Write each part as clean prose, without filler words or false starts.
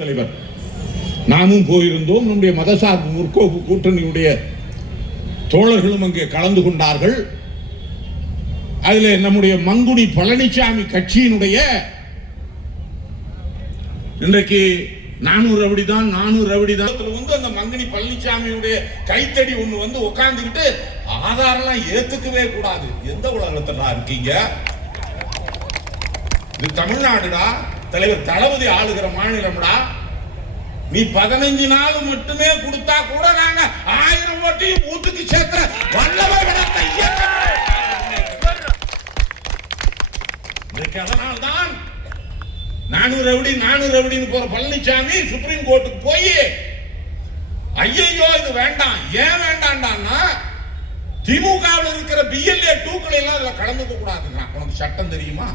தலைவர் நாமும் போயிருந்தோம். நம்முடைய மதசார்பு முற்போக்கு கூட்டணியுடைய தோழர்களும் அங்கே கலந்து கொண்டார்கள். அதில் நம்முடைய மங்குடி பழனிசாமி கட்சியினுடைய இன்றைக்கு 400 ரவுடிதான் அந்த மங்குடி பழனிசாமியுடைய கைத்தடி ஒண்ணு வந்து உட்கார்ந்துக்கிட்டு ஆதாரம் ஏத்துக்கவே கூடாது. எந்த உலகத்துல இருக்கீங்க? இது தமிழ்நாடுடா. தலைவர் தளபதி ஆளுகிற மாநிலம்டா. நீ 15 நாள் மட்டுமே கொடுத்தா கூட நாங்க 1000 ஓட்டையும் பூத்துக்கு சேர்க்கிற வல்லமை விடத்தை அதனால்தான் 400 ரவுடின்னு போற பழனிசாமி சுப்ரீம் கோர்ட்டுக்கு போய் ஐயோ இது வேண்டாம். ஏன் வேண்டாம்டான்னா திமுகவில் இருக்கிற BLA 2க்களை எல்லாம் இதுல கலந்துக்க கூடாதுன்னா உனக்கு சட்டம் தெரியுமா?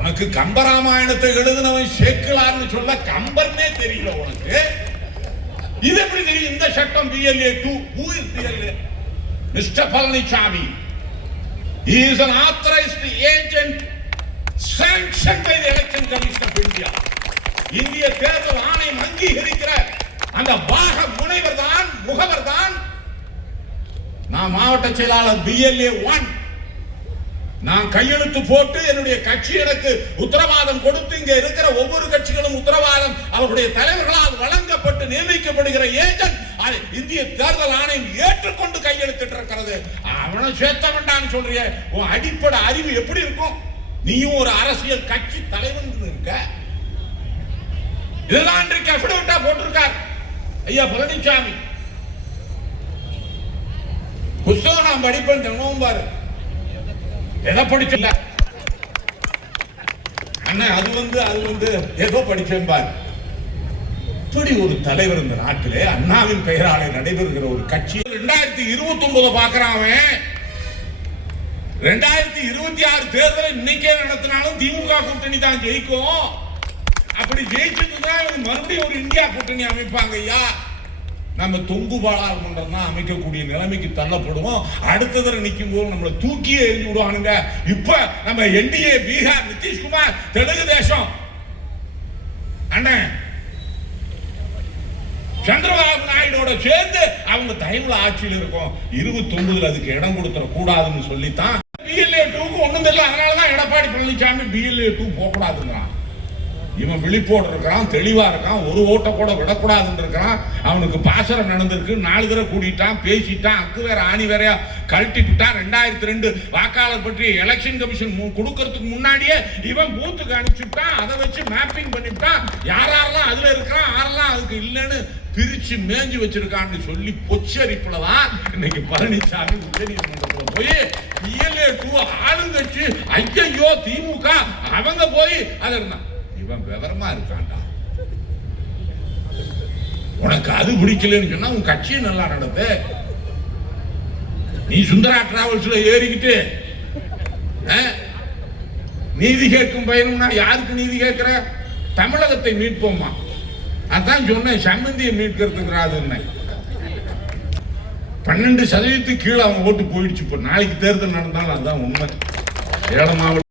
உனக்கு கம்பராமாயணத்தை எழுதினவன் சேக்கிலார்னு சொல்ல கம்பர்னே தெரியல உனக்கு. இது எப்படி தெரியும்? இந்த சட்டம் BLA 2. Who is BLA? Mr. Palanichami. He is an authorized agent sanctioned by the Election Commission of India. இந்திய தேர்தல் ஆணையம் அங்கீகரிக்கிற அந்த முகவர் தான் நான் மாவட்ட செயலாளர் BLA 1. நான் கையெழுத்து போட்டு என்னுடைய கட்சி எனக்கு உத்தரவாதம் கொடுத்து இங்க இருக்கிற ஒவ்வொரு கட்சிகளும் உத்தரவாதம் அவருடைய தலைவர்களால் வழங்கப்பட்டு நியமிக்கப்படுகிற ஏஜென்ட் இந்திய தேர்தல் ஆணையம் ஏற்றுக்கொண்டு கையெழுத்திட்டு இருக்கிறது. அவனை சேர்த்த வேண்டாம்னு சொல்றிய உன் அடிப்படை அறிவு எப்படி இருக்கும்? நீயும் ஒரு அரசியல் கட்சி தலைவன் இருக்க. இதெல்லாம் இன்றைக்கு அஃபிடவிட்டா போட்டிருக்கார் ஐயா பழனிசாமி. புஸ்தகம் நான் படிப்பேன் தினமும் பாரு. எதை படிச்சல அண்ணா அது வந்து ஏதோ படிச்சேன் பாரு. இப்படி ஒரு தலைவர் இந்த நாட்டிலே அண்ணாவின் பெயராலே நடைபெறுகிற ஒரு கட்சி 2029 பாக்குறான். 2026 தேர்தலை இன்னைக்கே நடத்தினாலும் திமுக கூட்டணி தான் ஜெயிக்கும். அப்படி ஜெயிச்சதுதான் மறுபடியும் ஒரு இந்தியா கூட்டணி அமைப்பாங்க. ஐயா நம்ம தொங்கு பாராளுமன்றம் தான் அமைக்கக்கூடிய நிலைமைக்கு தள்ளப்படுவோம். அடுத்த தடவை நிற்கும் போது நம்மளை தூக்கியே எரிஞ்சு விடுவானுங்க. இப்ப நம்ம NDA பீகார் நிதிஷ்குமார் தெலுங்கு தேசம் அண்ணன் சந்திரபாபு நாயுடோட சேர்ந்து அவங்க டைம்ல ஆட்சியில் இருக்கும். 29 அதுக்கு இடம் கொடுத்துட கூடாதுன்னு சொல்லித்தான் BLA 2க்கு ஒண்ணும் தெரியல. அதனாலதான் எடப்பாடி பழனிசாமி BLA 2 போகக்கூடாதுங்கிறான். இவன் விழிப்போடு இருக்கிறான், தெளிவா இருக்கான், ஒரு ஓட்டை கூட விடக்கூடாதுன்னு இருக்கிறான். அவனுக்கு பாசரம் நடந்திருக்கு. 4 தடவை கூட்டிட்டான், பேசிட்டான், அக்கு வேற ஆணி வேறையா கழட்டிட்டான். 2002 வாக்காளர் பற்றி எலெக்ஷன் கமிஷன் கொடுக்கறதுக்கு முன்னாடியே இவன் பூத்துக்கு அனுப்பிச்சுட்டான். அதை வச்சு மேப்பிங் பண்ணிவிட்டான். யாரெல்லாம் அதுல இருக்கிறான், யாரெல்லாம் அதுக்கு இல்லைன்னு பிரிச்சு மேஞ்சு வச்சிருக்கான்னு சொல்லி பொச்சரிப்புலதான் இன்னைக்கு பழனிசாமி உச்சநீதிமன்றத்தில் போய் BLA 2 ஆளுங்கட்சி ஐயோ திமுக அவங்க போய் அதை இருந்தான். இவன் விவரமா இருக்கான்டா. உனக்கு அது பிடிக்கலன்னு சொன்னா உன் கட்சியை நல்லா நடத்து. நீ சுந்தரா டிராவல்ஸ்ல ஏறிக்கிட்டு நீதி கேட்கும் பயணம்னா யாருக்கு நீதி கேட்கிற? தமிழகத்தை மீட்போமா? அதான் சொன்னேன். சம்பந்தியை மீட்கிறதுக்கு 12% கீழே அவங்க ஓட்டு போயிடுச்சு. இப்போ நாளைக்கு தேர்தல் நடந்தாலும் அதுதான் உண்மை. 7 மாவட்டம்